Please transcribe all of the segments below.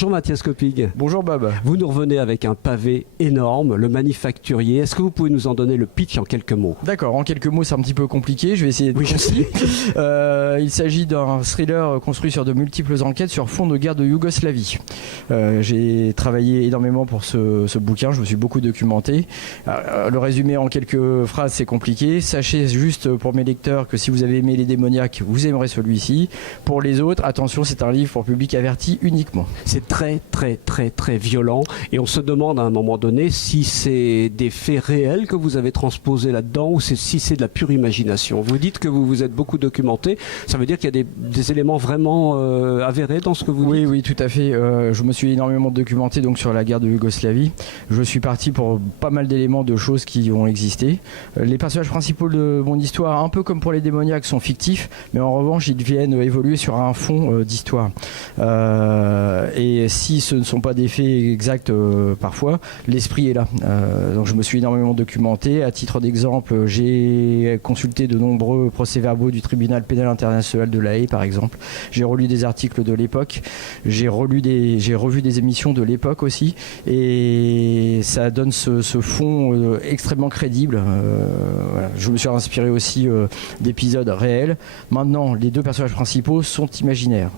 Bonjour Mathias Koppig. Bonjour Bob. Vous nous revenez avec un pavé énorme, Le Manufacturier. Est-ce que vous pouvez nous en donner le pitch en quelques mots? D'accord, en quelques mots c'est un petit peu compliqué, je vais essayer de concis. Il s'agit d'un thriller construit sur de multiples enquêtes sur fond de guerre de Yougoslavie. J'ai travaillé énormément pour ce bouquin, je me suis beaucoup documenté. Le résumé en quelques phrases c'est compliqué. Sachez juste pour mes lecteurs que si vous avez aimé Les Démoniaques, vous aimerez celui-ci. Pour les autres, attention, c'est un livre pour public averti uniquement. C'est très violent et on se demande à un moment donné si c'est des faits réels que vous avez transposés là-dedans ou si c'est de la pure imagination. Vous dites que vous vous êtes beaucoup documenté, ça veut dire qu'il y a des éléments vraiment avérés dans ce que vous dites? Oui, tout à fait. Je me suis énormément documenté donc, sur la guerre de Yougoslavie. Je suis parti pour pas mal d'éléments de choses qui ont existé. Les personnages principaux de mon histoire, un peu comme pour Les Démoniaques, sont fictifs, mais en revanche ils viennent évoluer sur un fond d'histoire. Et si ce ne sont pas des faits exacts parfois, l'esprit est là. Donc je me suis énormément documenté. À titre d'exemple, j'ai consulté de nombreux procès-verbaux du tribunal pénal international de La Haye par exemple. J'ai relu des articles de l'époque, j'ai revu des émissions de l'époque aussi, et ça donne ce fond extrêmement crédible. Voilà. Je me suis inspiré aussi d'épisodes réels. Maintenant, les deux personnages principaux sont imaginaires.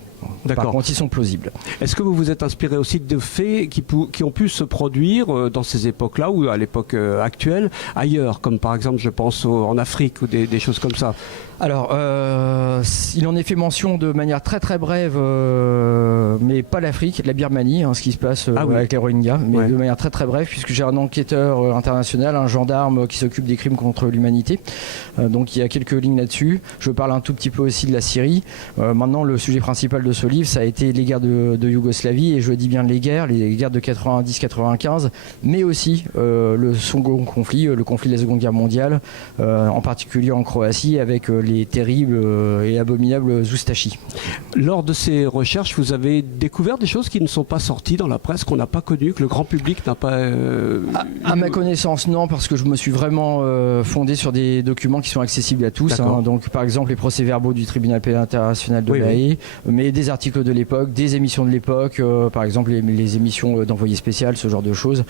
Par contre, ils sont plausibles. Est-ce que vous vous êtes inspiré aussi de faits qui ont pu se produire dans ces époques-là ou à l'époque actuelle, ailleurs, comme par exemple, je pense, en Afrique ou des choses comme ça? Alors, il en est fait mention de manière très brève, mais pas l'Afrique, la Birmanie, ce qui se passe avec les Rohingyas, mais de manière très brève, puisque j'ai un enquêteur international, un gendarme qui s'occupe des crimes contre l'humanité. Donc il y a quelques lignes là-dessus. Je parle un tout petit peu aussi de la Syrie. Maintenant, le sujet principal de ce livre, ça a été les guerres de Yougoslavie, et je dis bien les guerres de 90-95, mais aussi le second conflit, le conflit de la Seconde Guerre mondiale, en particulier en Croatie, avec les terribles et abominables Ustashi. Lors de ces recherches, vous avez découvert des choses qui ne sont pas sorties dans la presse, qu'on n'a pas connues, que le grand public n'a pas... À ma connaissance, non, parce que je me suis vraiment fondé sur des documents qui sont accessibles à tous. Donc, par exemple, les procès-verbaux du tribunal pénal international de La Haye, mais des articles de l'époque, des émissions de l'époque, par exemple les émissions d'envoyé spécial, ce genre de choses.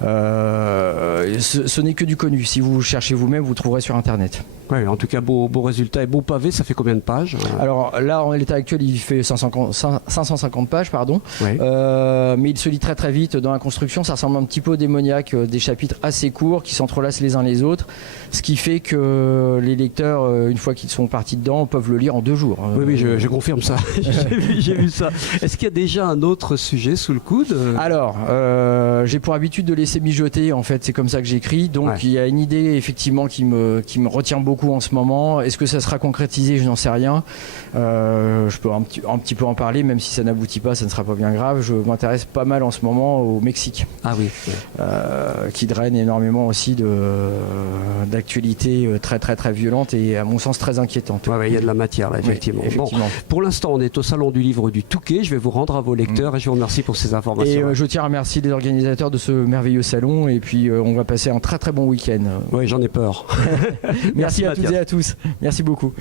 Ce n'est que du connu. Si vous cherchez vous-même, vous trouverez sur Internet. Oui, en tout cas, beau résultat et beau pavé. Ça fait combien de pages? Alors là, en l'état actuel, il fait 550 pages, pardon. Mais il se lit très vite dans la construction. Ça ressemble un petit peu aux Démoniaques, des chapitres assez courts qui s'entrelacent les uns les autres, ce qui fait que les lecteurs, une fois qu'ils sont partis dedans, peuvent le lire en 2 jours. Oui, je confirme ça. J'ai vu ça. Est-ce qu'il y a déjà un autre sujet sous le coude? Alors, j'ai pour habitude de laisser mijoter, en fait, c'est comme ça que j'écris. Donc il y a une idée effectivement qui me retient beaucoup en ce moment. Est-ce que ça sera concrétisé? Je n'en sais rien. Je peux un petit peu en parler, même si ça n'aboutit pas, ça ne sera pas bien grave. Je m'intéresse pas mal en ce moment au Mexique. Ah oui. Qui draine énormément aussi d'actualités très violentes et à mon sens très inquiétantes. Il y a de la matière là, effectivement. Bon, pour l'instant, on est au salon du livre du Touquet. Je vais vous rendre à vos lecteurs et je vous remercie pour ces informations. Et je tiens à remercier les organisateurs de ce merveilleux salon, et puis on va passer un très bon week-end. Oui, j'en ai peur. Merci à toutes et à tous. Merci beaucoup.